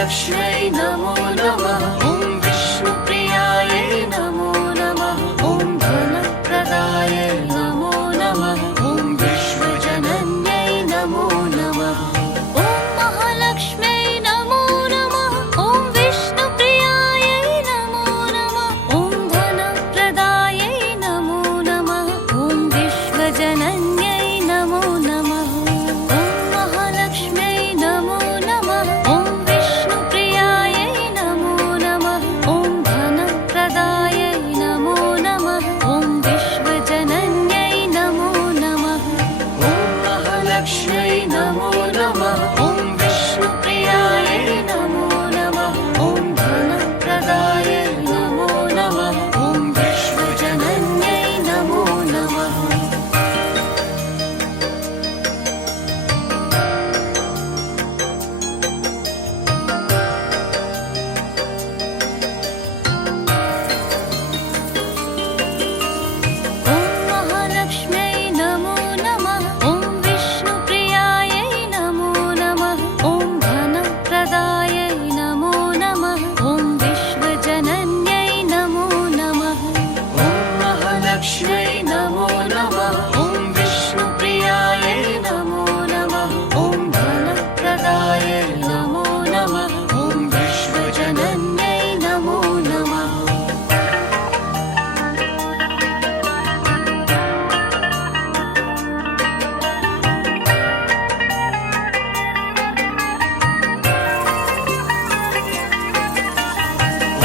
महालक्ष्म्यै नमो नमः। ॐ विष्णुप्रियायै नमो नमः। ॐ धनप्रदायै नमो नमः। ॐ विश्वजनन्यै नमो नमः। ॐ महालक्ष्म्यै नमो नमः। ॐ विष्णुप्रियायै नमो नमः। ॐ धनप्रदायै नमो नमः। ॐ विश्वजनन्यै नमो नमः। ॐ महालक्ष्म्यै नमो नमः। ॐ विष्णुप्रियायै नमो नमः। ॐ धनप्रदायै नमो नमः। ॐ विश्वजनन्यै नमो नमः। ॐ महालक्ष्म्यै नमो नमः। ॐ विष्णुप्रियायै नमो नमः। ॐ धनप्रदायै नमो नमः। ॐ विश्वजनन्यै नमो नमः। ॐ महालक्ष्म्यै नमो नमः। ॐ विष्णुप्रियायै नमो नमः। ॐ धनप्रदायै नमो नमः। ॐ विश्वजनन्यै नमो नमः। ॐ महालक्ष्म्यै नमो नमः। ॐ विष्णुप्रियायै नमो नमः। ॐ धनप्रदायै नमो नमः। ॐ विश्वजनन्यै नमो नमः।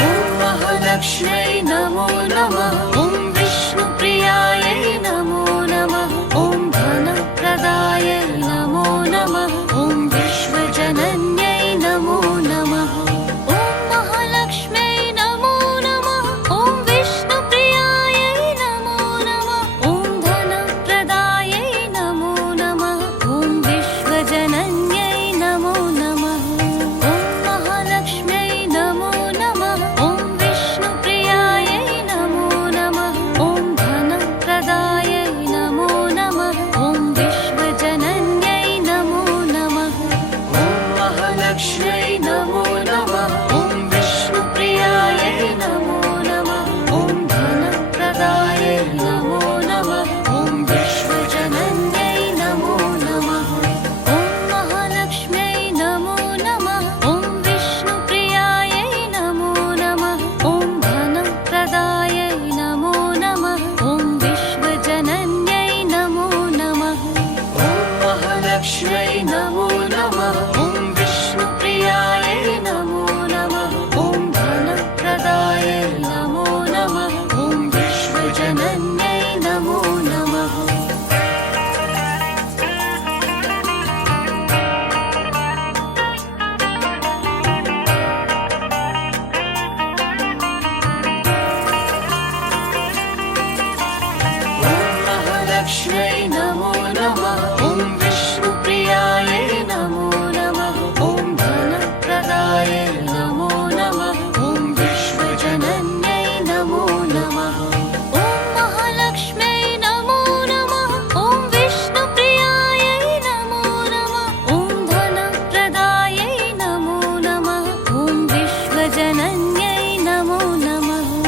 ॐ महालक्ष्म्यै नमो नमः। ॐ विष्णुप्रियायै नमो नमः। ॐ धनप्रदायै नमो नमः। ॐ विश्वजनन्यै नमो नमः। ॐ महालक्ष्म्यै नमो नमः। ॐ विष्णुप्रियायै नमो नमः। ॐ धनप्रदायै नमो नमः। ॐ विश्वजनन्यै नमो नमः। ॐ महालक्ष्म्यै नमो नमः। ॐ विष्णुप्रियायै नमो नमः। ॐ धनप्रदायै नमो नमः। ॐ विश्वजनन्यै नमो नमः। ॐ महालक्ष्म्यै नमो नमः। ॐ विष्णुप्रियायै नमो नमः। ॐ धनप्रदायै नमो नमः। ॐ विश्वजनन्यै नमो नमः। ॐ महालक्ष्म्यै नमो नमः। ॐ विष्णुप्रियायै नमो नमः। ॐ धनप्रदायै नमो नमः। ॐ विश्वजनन्यै नमो नमः। ॐ महालक्ष्म्यै नमो नमः। ॐ विष्णुप्रियायै नमो नमः। ॐ धनप्रदायै नमो नमः। ॐ विश्वजनन्यै नमो नमः। ॐ महालक्ष्म्यै नमो नमः। ॐ विष्णुप्रियायै नमो नमः। ॐ धनप्रदायै नमो नमः। ॐ विश्वजनन्यै नमो नमः। ॐ महालक्ष्म्यै नमो नमः। ॐ विष्णुप्रियायै नमो नमः। ॐ धनप्रदायै नमो नमः। ॐ विश्वजनन्यै नमो नमः।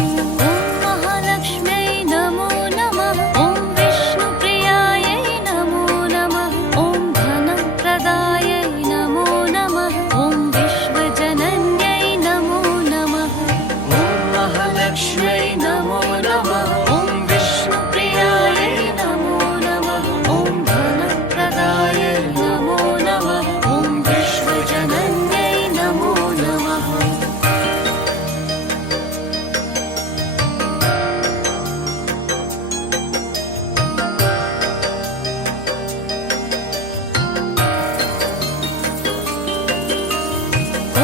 ॐ महालक्ष्म्यै नमो नमः। ॐ विष्णुप्रियायै नमो नमः। ॐ धनप्रदायै नमो नमः। ॐ विश्वजनन्यै नमो नमः। ॐ महालक्ष्म्यै नमो नमः। ॐ विष्णुप्रियायै नमो नमः। ॐ धनप्रदायै नमो नमः। ॐ विश्वजनन्यै नमो नमः।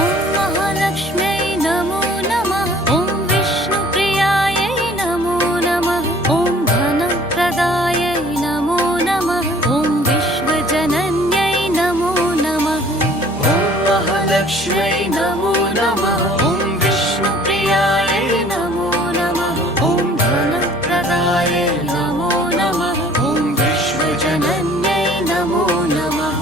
ॐ महालक्ष्म्यै नमो नमः। ॐ विष्णुप्रियायै नमो नमः। ॐ धनप्रदायै नमो नमः। ॐ विश्वजनन्यै नमो नमः। ॐ महालक्ष्म्यै नमो नमः। ॐ विष्णुप्रियायै नमो नमः। ॐ धनप्रदायै नमो नमः। ॐ विश्वजनन्यै नमो नमः।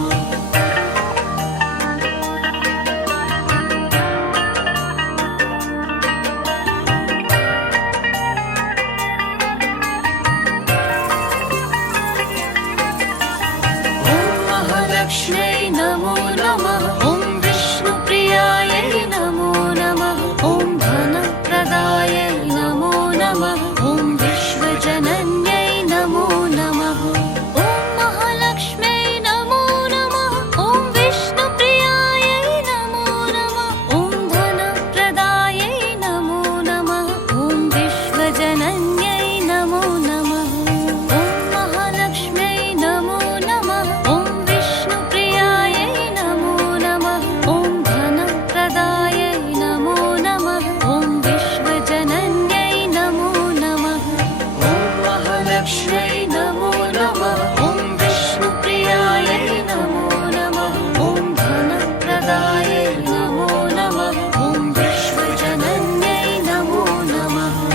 नमो नमः ॐ विष्णुप्रियायै नमो नमः ॐ धनप्रदायै नमो नमः ॐ विश्वजनन्यै नमो नमः ॐ महालक्ष्म्यै नमो नमः ॐ विष्णुप्रियायै नमो नमः ॐ धनप्रदायै नमो नमः ॐ विश्वजनन्यै नमो नमः ॐ महालक्ष्म्यै नमो नमः ॐ विष्णुप्रियायै नमो नमः ॐ धनप्रदायै नमो नमः ॐ विश्वजनन्यै नमो नमः ॐ महालक्ष्म्यै नमो नमः ॐ विष्णुप्रियायै नमो नमः ॐ धनप्रदायै नमो नमः ॐ विश्वजनन्यै नमो नमः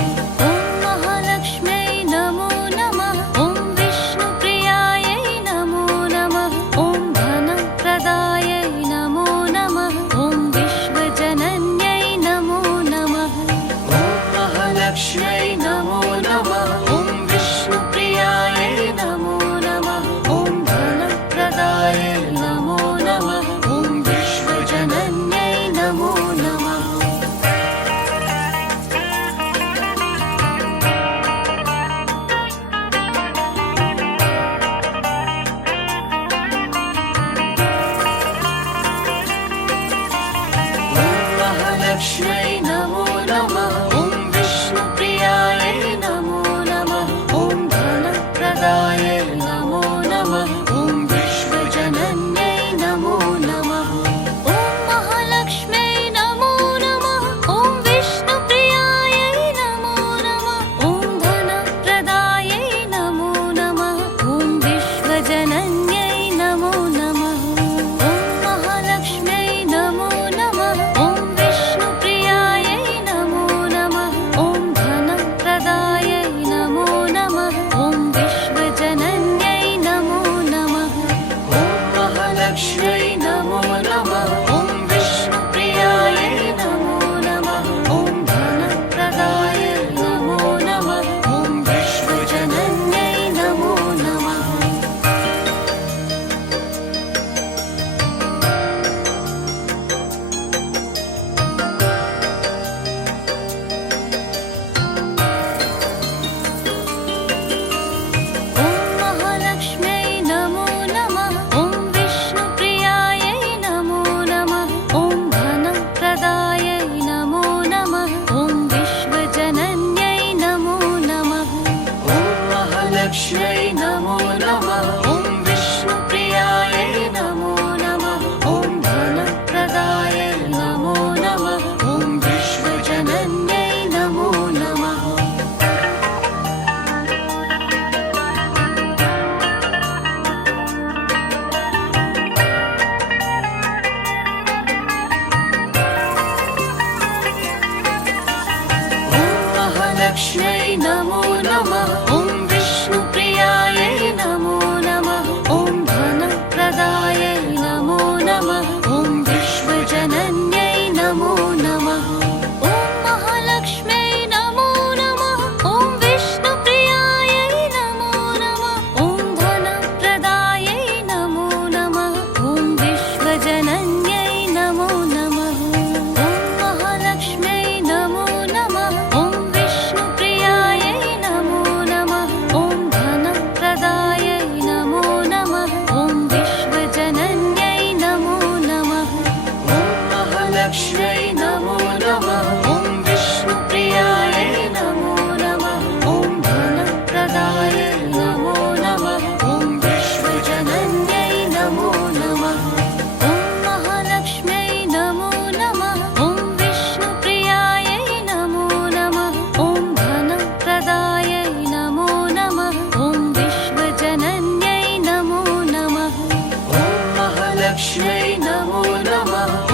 ॐ महालक्ष्म्यै नमो नमः ॐ विष्णुप्रियायै नमो नमः ॐ धनप्रदायै नमो नमः ॐ विश्वजनन्यै नमो नमः ॐ महालक्ष्म्यै नमो नमः ॐ विष्णुप्रियायै नमो नमः ॐ धनप्रदायै नमो नमः ॐ विश्वजनन्यै नमो नमः महालक्ष्म्यै नमो नमः ॐ विष्णुप्रियायै नमो नमः ॐ धनप्रदायै नमो नमः ॐ विश्वजनन्यै नमो नमः ॐ महालक्ष्म्यै नमो नमः ॐ विष्णुप्रियायै नमो नमः ॐ धनप्रदायै नमो नमः ॐ विश्वजनन्यै नमो नमः ॐ महालक्ष्म्यै नमो नमः ॐ विष्णुप्रियायै नमो नमः ॐ धनप्रदायै नमो नमः ॐ विश्वजनन्यै नमो नमः ॐ महालक्ष्म्यै नमो नमः ॐ विष्णुप्रियायै नमो नमः ॐ धनप्रदायै नमो नमः ॐ विश्वजनन्यै नमो नमः ॐ महालक्ष्म्यै नमो नमः ॐ विष्णुप्रियायै नमो नमः ॐ धनप्रदायै नमो नमः ॐ विश्वजनन्यै नमो नमः ॐ महालक्ष्म्यै नमो नमः ॐ विष्णुप्रियायै नमो नमः ॐ धनप्रदायै नमो नमः ॐ विश्वजनन्यै नमो नमः ॐ महालक्ष्म्यै नमो नमः ॐ विष्णुप्रियायै नमो नमः ॐ धनप्रदायै नमो नमः ॐ विश्वजनन्यै नमो नमः ॐ महालक्ष्म्यै नमो नमः ॐ विष्णुप्रियायै नमो नमः ॐ धनप्रदायै नमो नमः ॐ विश्वजनन्यै नमो नमः ॐ महालक्ष्म्यै नमो नमः ॐ विष्णुप्रियायै नमो नमः ॐ धनप्रदायै नमो नमः ॐ विश्वजनन्यै नमो नमः ॐ महालक्ष्म्यै नमो नमः ॐ विष्णुप्रियायै नमो नमः ॐ धनप्रदायै नमो नमः ॐ विश्वजनन्यै नमो नमः ॐ महालक्ष्म्यै नमो नमः ॐ विष्णुप्रियायै नमो नमः ॐ धनप्रदायै नमो नमः ॐ विश्वजनन्यै नमो नमः ॐ महालक्ष्म्यै नमो नमः